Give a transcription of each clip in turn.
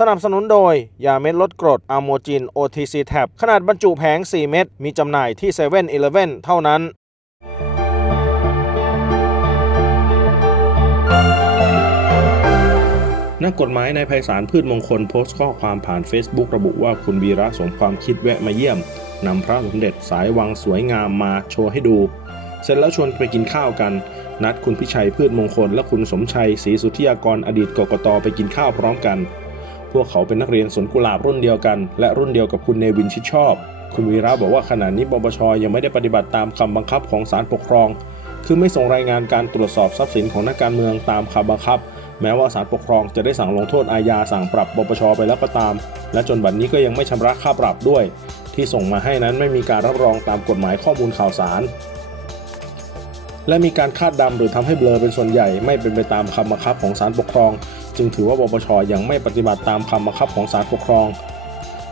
สนับสนุนโดย ยาเม็ดลดกรดอะโมจิน OTC Tab ขนาดบรรจุแผง 4 เม็ด มีจำหน่ายที่7 e เ e ่ e อเท่านั้น นักกฎหมายในายไพศาลพืชมงคลโพสต์ข้อความผ่าน Facebook ระบุว่าคุณวีระสมความคิดแวะมาเยี่ยม นำพระสมเด็จสายวังสวยงามมาโชว์ให้ดู เสร็จแล้วชวนไปกินข้าวกัน นัดคุณพิชัยพืชมงคล และคุณสมชัยศรีสุทธิยากรอดีตกกตไปกินข้าวพร้อมกัน พวกเขาเป็นนักเรียนสวนกุหลาบรุ่นเดียวกัน และรุ่นเดียวกับคุณเนวินชิดชอบ คุณวีระบอกว่าขณะนี้ปปชยังไม่ได้ปฏิบัติตามคำบังคับของศาลปกครอง คือไม่ส่งรายงานการตรวจสอบทรัพย์สินของนักการเมืองตามคำบังคับ แม้ว่าศาลปกครองจะได้สั่งลงโทษอาญาสั่งปรับปปชไปแล้วก็ตาม และจนบัดนนี้ก็ยังไม่ชำระค่าปรับด้วย ที่ส่งมาให้นั้นไม่มีการรับรองตามกฎหมายข้อมูลข่าวสารและมีการคาดดำหรือทำให้เบลอเป็นส่วนใหญ่ไม่เป็นไปตามคำบังคับของศาลปกครอง จึงถือว่าปปชยังไม่ปฏิบัติตามคำบังคับของศาลปกครอง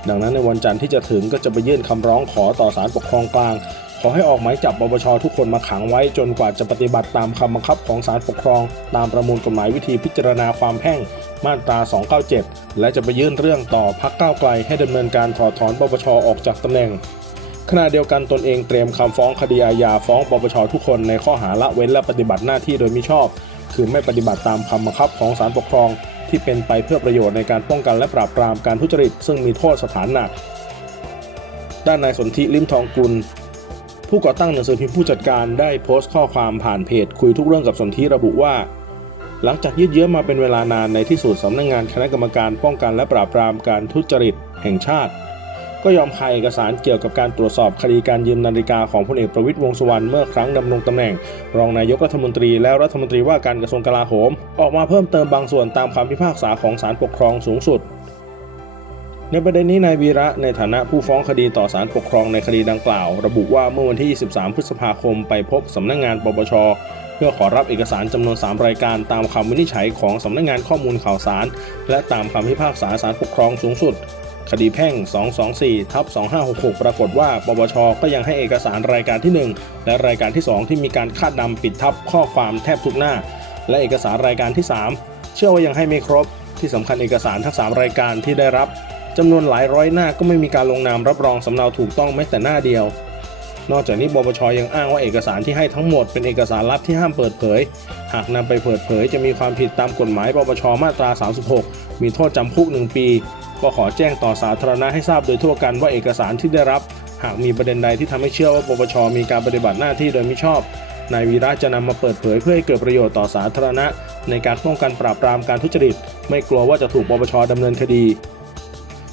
ดังนั้นในวันจันทร์ที่จะถึงก็จะไปยื่นคำร้องขอต่อศาลปกครองกลาง ขอให้ออกหมายจับปปชทุกคนมาขังไว้จนกว่าจะปฏิบัติตามคำบังคับของศาลปกครอง ตามประมวลกฎหมายวิธีพิจารณาความแพ่งมาตรา 297 และจะไปยื่นเรื่องต่อพักก้าวไกลให้ดำเนินการถอดถอนปปชออกจากตำแหน่งขณะเดียวกันตนเองเตรียมคำฟ้องคดีอาญาฟ้องปปชทุกคนในข้อหาละเว้นและปฏิบัติหน้าที่โดยมิชอบ คือไม่ปฏิบัติตามคำบังคับของศาลปกครอง ที่เป็นไปเพื่อประโยชน์ในการป้องกันและปราบปรามการทุจริต ซึ่งมีโทษสถานหนัก ด้านนายสนธิลิมทองกุล ผู้ก่อตั้งหนังสือพิมพ์ผู้จัดการได้โพสต์ข้อความผ่านเพจ คุยทุกเรื่องกับสนธิระบุว่า หลังจากยืดเยื้อมาเป็นเวลานานในที่สุดสำนักงงานคณะกรรมการป้องกันและปราบปรามการทุจริต แห่งชาติ ก็ยอมคายเอกสารเกี่ยวกับการตรวจสอบคดีการยืมนาฬิกาของพลเอกประวิตยวงสุวรรณเมื่อครั้งดำรงตำแหน่ง รองนายกรัฐมนตรีและรัฐมนตรีว่าการกระทรวงกลาโหม ออกมาเพิ่มเติมบางส่วนตามคำพิพากษาของศาลปกครองสูงสุดในประเด็นนี้นายวีระในฐานะผู้ฟ้องคดีต่อศาลปกครองในคดีดังกล่าว ระบุว่าเมื่อวันที่ 23 พฤษภาคมไปพบสำนักงานปปช เพื่อขอรับเอกสารจำนวน 3 รายการตามคำวินิจฉัยของสำนักงานข้อมูลข่าวสาร และตามคำพิพากษาศาลปกครองสูงสุด คดีแพ่ง 224 ทับ 2566 ปรากฏว่า ปปช ก็ยังให้เอกสารรายการที่ 1 และรายการที่ 2 ที่มีการคาดนำปิดทับข้อความแทบทุกหน้า และเอกสารรายการที่ 3 เชื่อว่ายังให้ไม่ครบ ที่สำคัญเอกสารทั้ง 3 รายการที่ได้รับจำนวนหลายร้อยหน้าก็ไม่มีการลงนามรับรองสำเนาถูกต้องแม้แต่หน้าเดียว นอกจากนี้ปปชยังอ้างว่าเอกสารที่ให้ทั้งหมดเป็นเอกสารลับที่ห้ามเปิดเผย หากนำไปเปิดเผยจะมีความผิดตามกฎหมายปปชมาตรา 36 มีโทษจำคุก 1 ปี ก็ขอแจ้งต่อสาธารณะให้ทราบโดยทั่วกันว่าเอกสารที่ได้รับ หากมีประเด็นใดที่ทำให้เชื่อว่าปปชมีการปฏิบัติหน้าที่โดยมิชอบนายวีระจะนำมาเปิดเผยเพื่อให้เกิดประโยชน์ต่อสาธารณะ ในการป้องกันปราบปรามการทุจริต ไม่กลัวว่าจะถูกปปชดำเนินคดี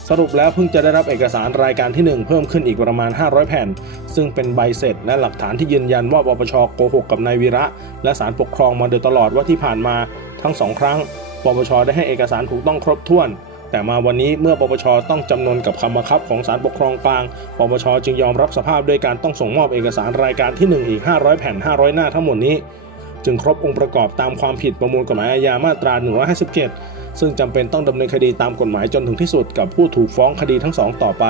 สรุปแล้วเพิ่งจะได้รับเอกสารรายการที่ 1 เพิ่มขึ้นอีกประมาณ 500 แผ่น ซึ่งเป็นใบเสร็จและหลักฐานที่ยืนยันว่าปปชโกหกกับนายวีระ และศาลปกครองมาโดยตลอดว่าที่ผ่านมาทั้งสองครั้ง ปปชได้ให้เอกสารถูกต้องครบถ้วน แต่มาวันนี้เมื่อปปชต้องจำนนกับคำบังคับของศาลปกครองกลาง ปปชจึงยอมรับสภาพด้วยการต้องส่งมอบเอกสารรายการที่ 1 อีก 500 แผ่น 500 หน้าทั้งหมดนี้ จึงครบองค์ประกอบตามความผิดประมวลกฎหมายอาญามาตรา 157 ซึ่งจำเป็นต้องดำเนินคดีตามกฎหมายจนถึงที่สุดกับผู้ถูกฟ้องคดีทั้งสองต่อไป